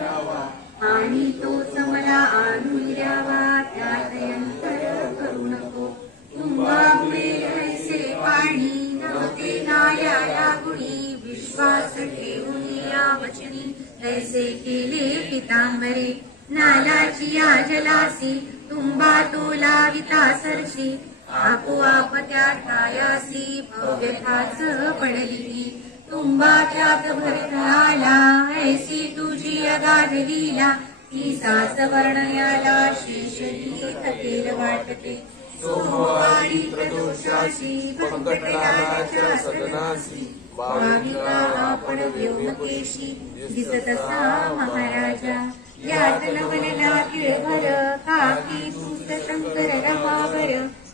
आणि तोच मला आणून द्यावा, त्यात अंतर करू नको. तुंबा बुडेल ऐसे पाणी, नव्हते नाल्या गुणी, विश्वास ठेवून या वचनी, ऐसे केले पितांबरे. नालाची या जलासी, तुंबा तो लाविता सरशी, आपोआप त्या ठायासी भव्यथाच पडली. तुंबा त्यात भरताला, ऐसी तुझी अगाध लीला, ती सास वर्णयाला शेषही थकेल वाटते. सोमवारी प्रदोषाशी पंकटलालाच्या सदनासी, भाविका आपण व्योमकेशी दिसतसा महाराजा. यात नवलला किळभर, काकी तूच शंकर रमावर.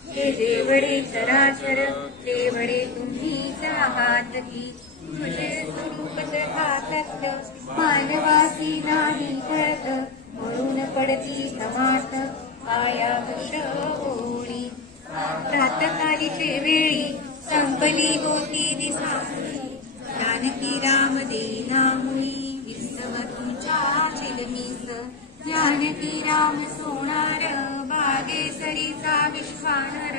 हे देवडे चराचर, देवडे तुम्हीच आहात की. तुझे स्वरूप तथातथ, मानवासी नाही कळत. म्हणून पडती समात, आया वश होणी. प्रातकालीचे वेळी संपली होती दिसामुळी, जानकी राम देनामुळी विसव तुमच्या चिलमीस. जानकी राम सोनार, बागेसरीचा विश्वानर.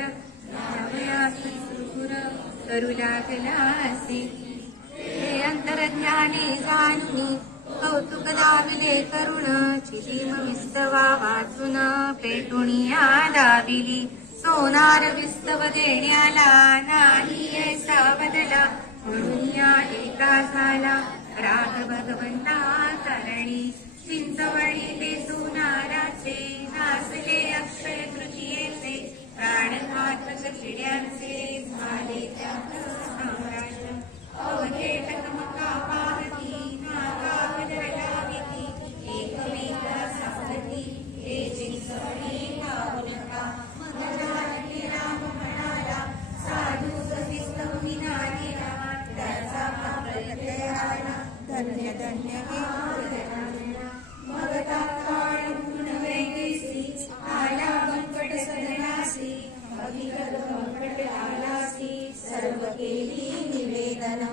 रामयासी सुर करू लागला असे, हे अंतरज्ञाने जाणुनी, कौतुक दाविले करुण. चिलीम विस्तवा वाचून, पेटुनिया दाविली. सोनार विस्तव देण्याला, नाही ऐसा बदला. म्हणून या एका झाला राग भगवंता करणी. चिंचवणी ते सोनाराचे, नासले अक्षय तृतीयेचे. प्राणघातक किड्यांचे झाले त्यात साम्राज्य. अवघे टकमका पाहती, नागावदला भीती. एकमेका सावधी, हे चिंचवणी खाऊ नका. मग जानकी राम म्हणाला, साधू सविस्तव विनायला. त्याचा हा प्रत्यय आला, धन्य धन्य हे भोजनाला. मग तात्काळ गुण वैदेसी, आला व्यंकट सदनासी. अभिगत व्यंकटलालासी, सर्व केली निवेदन.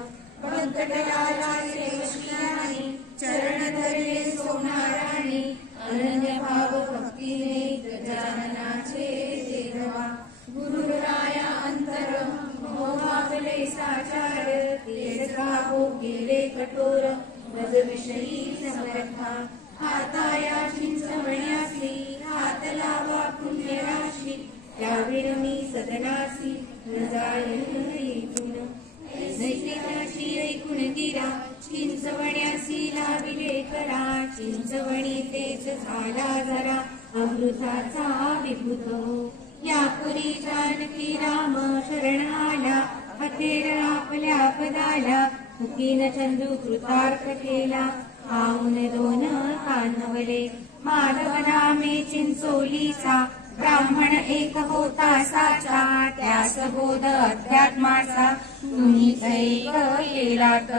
व्यंकटलालाचे श्रियाने, चरण धरले सोनाराने. अनन्य भाव भक्तीने, गजाननाचे देवा. गुरुराया अंतर, मोहावले साचार. तेजका हो गेले कठोर, रज विषयी समर्था. हाताया चिंचवण्यासी, हात लावा पुण्यराशी. त्याविरमी सदनासी, न जायन ऐकून. नैतिकाशी ऐकून गिरा, चिंचवण्यासी लाविले करा. चिंचवणी तेच झाला जरा, अमृताचा विभूत हो. यापुरी जानकी राम शरण आला, अखेर आपल्या पदाला. हुकीन चंदू कृतार्थ केला, खाऊन दोन कानवले. माधव नामे चिंचोलीचा, ब्राह्मण एक होता साचा. त्यास बोध अध्यात्माचा, तुम्ही ऐक केलात.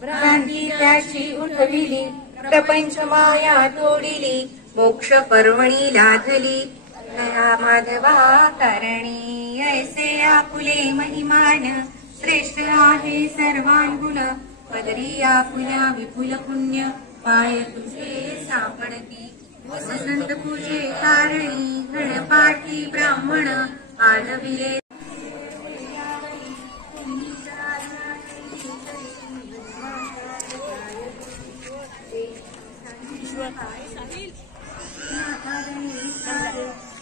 भ्रांती त्याची उठविली, प्रपंच माया तोडिली. मोक्ष पर्वणी लाधली, दया माधवा कारणी. ऐसे आपुले महिमान, श्रेष्ठ आहे सर्वांगुण. पदरी आपुल्या विपुल पुण्य, पाय तुझे सापडती. वसंत पूजे कारणी, गणपाठी ब्राह्मण आलविले.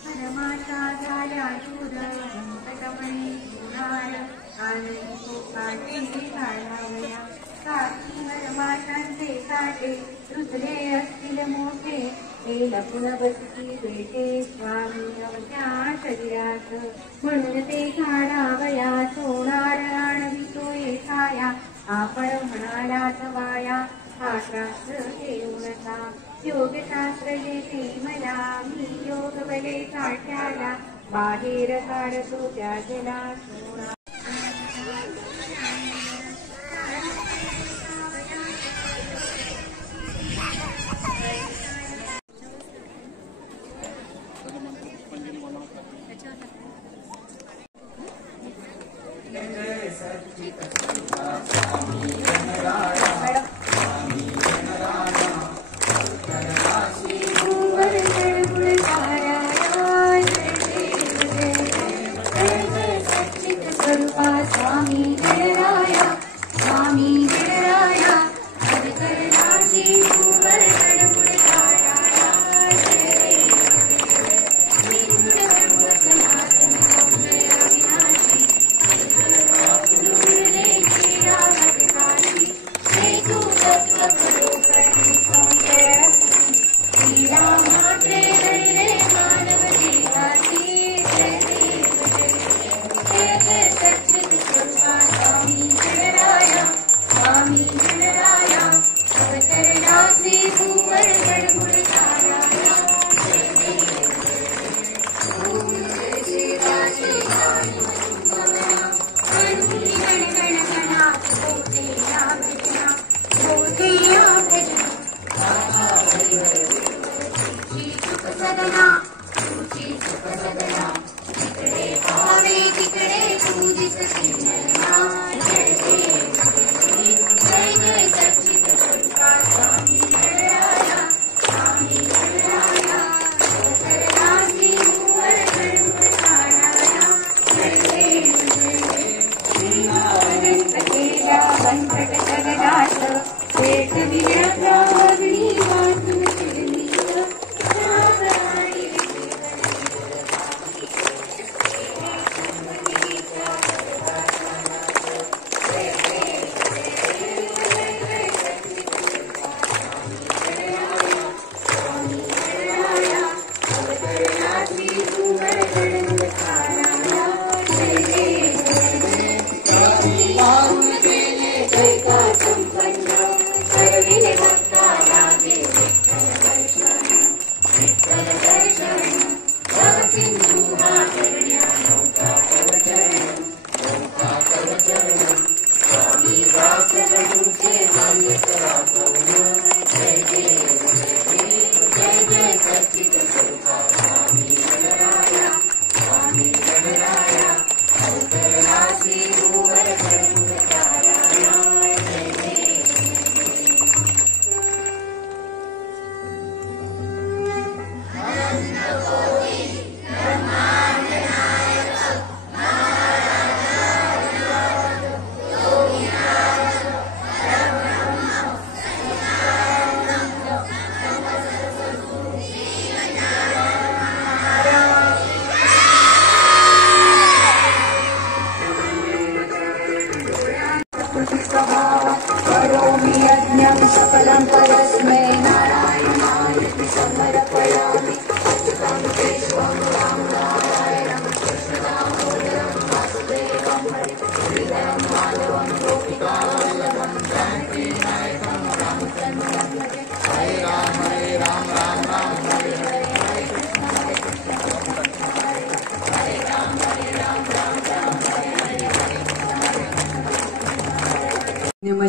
हनुमाता झाल्या शूर, संकटमणी होणार. आनंदी कोकाटे काढावया, काठी हनुमातांचे काटे. रुजले असतील मोठे, हे लपून बसती भेटे. स्वामी नवत्या शरीरात, म्हणून ते काढावया. सोनार आणवितो येसाया, आपण म्हणालात वाया. हा शास्त्र घेऊ नका, योगशास्त्र येते मला. मी योग बले साठ्याला, बाहेर काढतो त्या जला. सोना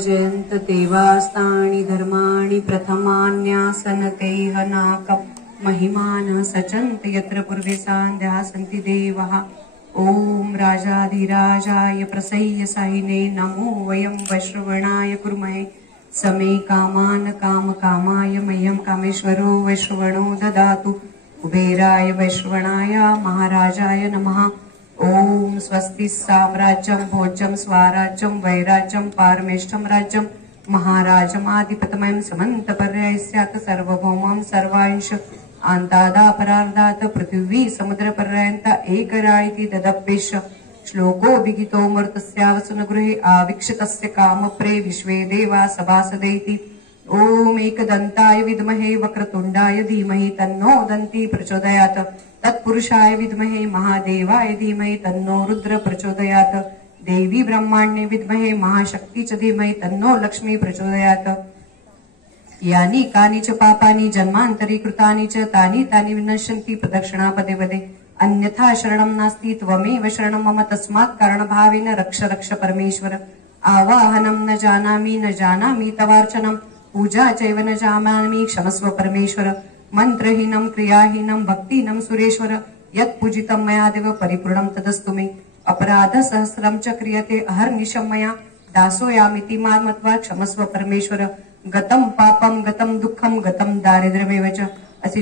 जयंत देवास्तानि धर्माणि प्रथमान्यासनतैः नाकं महिमान सचन्त यत्र पूर्वे सान्ध्या सन्ति देवाः। ॐ राजाधिराजाय प्रसह्य साहिने नमो वयं वैश्रवणाय कुर्महे समे कामान् कामकामाय मह्यं कामेश्वरो वैश्रवणो ददातु। कुबेराय वैश्रवणाय महाराजाय नमः। ओम स्वस्ति साम्राज्यं भोज्यं स्वाराज्यं वैराज्यं पारमेष्ठं राज्यं महाराजमाधिपतमयं समन्तपर्यायस्यात् सर्वभौमं सर्वांश आन्तादापरार्धात् पृथिवी समुद्रपर्यन्त एकरायिति ददभ्येष श्लोको विगितोऽमृतस्यावसनगृहे आवीक्षितस्य कामप्रे विश्वे देवा सभासदैति। ओम एकदन्ताय विद्महे वक्रतुण्डाय धीमहि तन्नो दन्ती प्रचोदयात्। तत्पुरुषाय विद्महे महादेवाय धीमहि तन्नो रुद्र प्रचोदयात्। देवी ब्रह्माण्ये विद्महे महाशक्ति च धीमहि तन्नो लक्ष्मी प्रचोदयात्। यानि कानि च पापानि जन्मान्तरी कृतानि च तानि तानि विनश्यन्ति प्रदक्षिणा पदे पदे। अन्यथा शरणं नास्ति त्वमेव शरणं मम तस्मात् कारणभावेन रक्ष रक्ष परमेश्वर। आवाहनं न जानामि तवार्चनं पूजा चैव न जानामि क्षमस्व परमेश्वर। मंत्रहीनं क्रियाहीनं भक्तिहीनं सुरेश्वर यत् पूजितं मया देव परिपूर्णं तदस्तु मे। अपराध सहस्रं च क्रियते अहर्निशं मया दासोऽयामिति मां मत्वा क्षमस्व परमेश्वर। गतं पापं गतं दुःखं गतं दारिद्र्यमेव च असि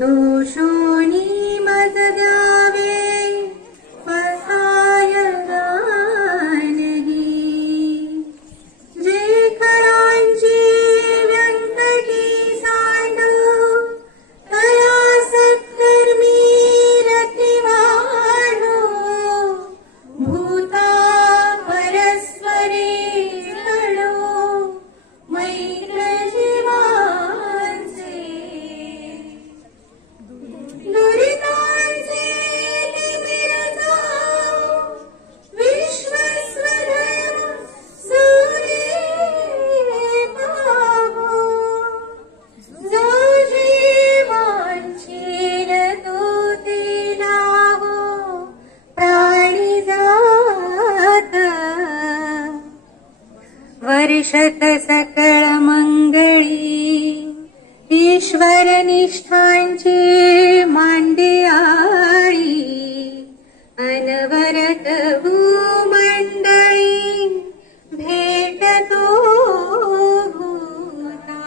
दोषोनी मद द्यावे पसाय गानही जे करांची व्यंकटी सांडो तया सत्कर्मी रतिवाढो भूता परस्परे लढो मैत्र जीवांचे दुरितांचे तिमिरता विश्वस्वधर्म सूर्ये पाहो जो जीवांची तो तिलाहो प्राणी जात वर्षत सकळ मंगळी ईश्वर निष्ठांची मांडी आळी अनवरत भूमंडळी भेटतो भूता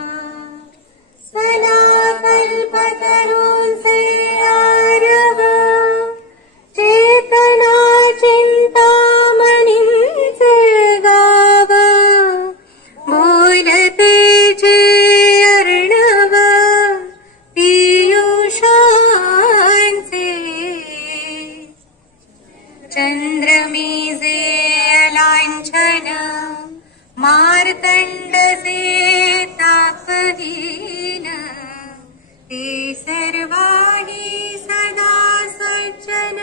सदा कल्पतरूंचे आरव चेतना चिंतामणींचे गाव प्रतंडसे तापहीन ते सर्वाणि सदा सज्जन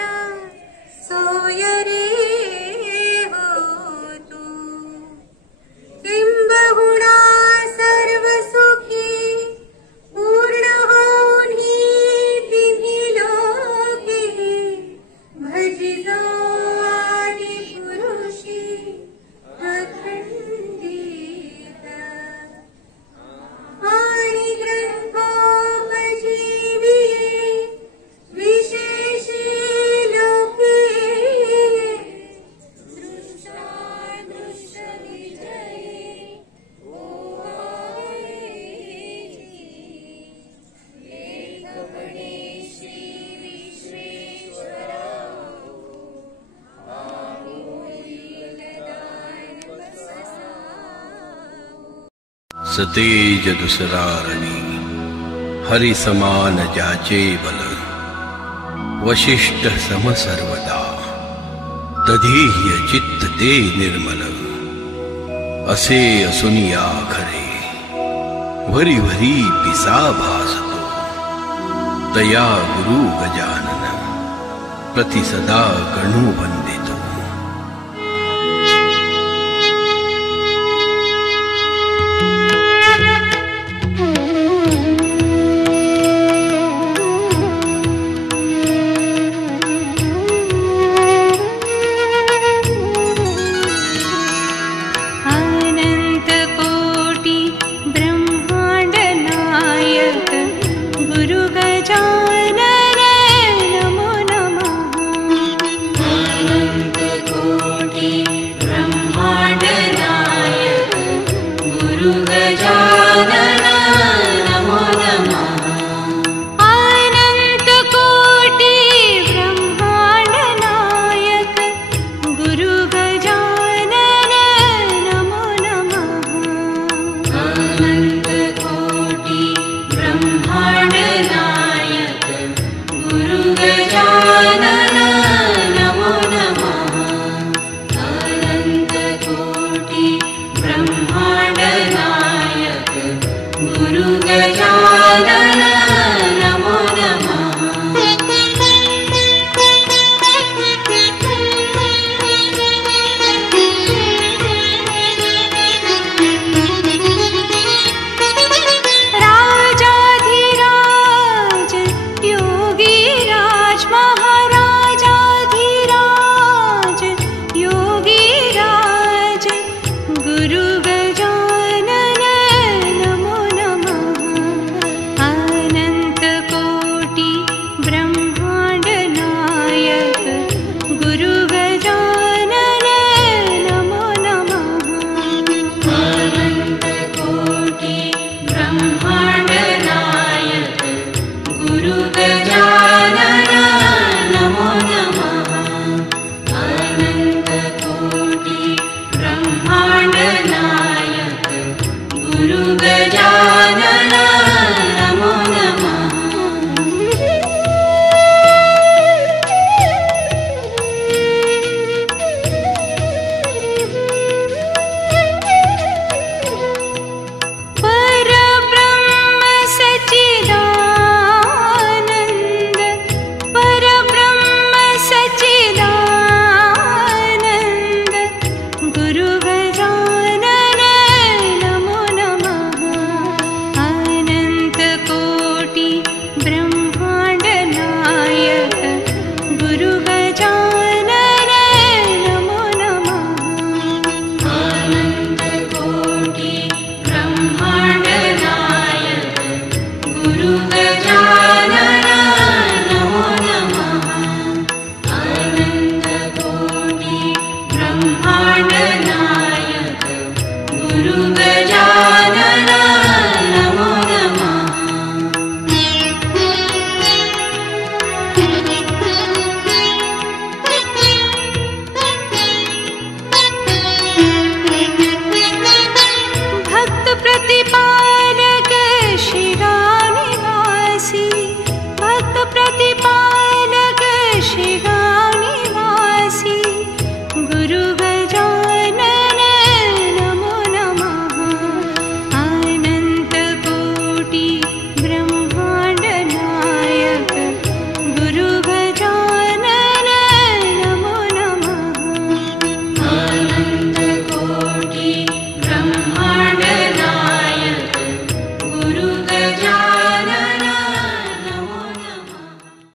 सोय रे होतु किंबहुना सर्वसुखी पूर्ण होऊन ही तिन्ही लोके भजिलो आदि पुरुषी अखंडित आणि ग्रंथोपजीविये विशेषी लोके दृष्टादृश्य विजये एकपणे श्री विश्वेश्वराव आमोईलदान बससाव सतेज दुसरारणी हरि समान जाचे बल वशिष्ठ सम सर्वदा दधीह्य चित्त ते निर्मल असे असुनिया खरे भरी भरी पिसा भासतो तया गुरु गजानन प्रतिसदा गणू वंदितो अनंत कोटि ब्रह्मांड नायक गुरु गजानन नमो नमः। अनंत कोटि ब्रह्मांड नायक गुरु गजानन नमो नमः। अनंत कोटि ब्रह्मांड नायक गुरु गजानन नमो नमः। अनंत कोटि ब्रह्मांड नायक गुरु गजानन नमो नमः। अनंत कोटि ब्रह्मांड नायक गुरु गजानन नमो नमः। राजाधिराज योगीराज महाराजाधिराज योगीराज गुरु गजानन नमो नमः। अनंत कोटि ब्रह्मांड नायक गुरु गजानन नमो नमः। अनंत कोटि ब्रह्मांड नायक गुरु गजानन नमो नमः। अनंत कोटि ब्रह्मांड नायक गुरु गजानन नमो नमः। परब्रह्म सच्चिदानंद परब्रह्म सच्चिदानंद गुरु गजानन नमो नमः। अनंत कोटि ब्रह्मांड नायक गुरु गजानन नमो नमः। अनंत कोटि ब्रह्मांड नायक गुरु गजानन नमो नमः। अनंत कोटि ब्रह्मांड नायक गुरु गजानन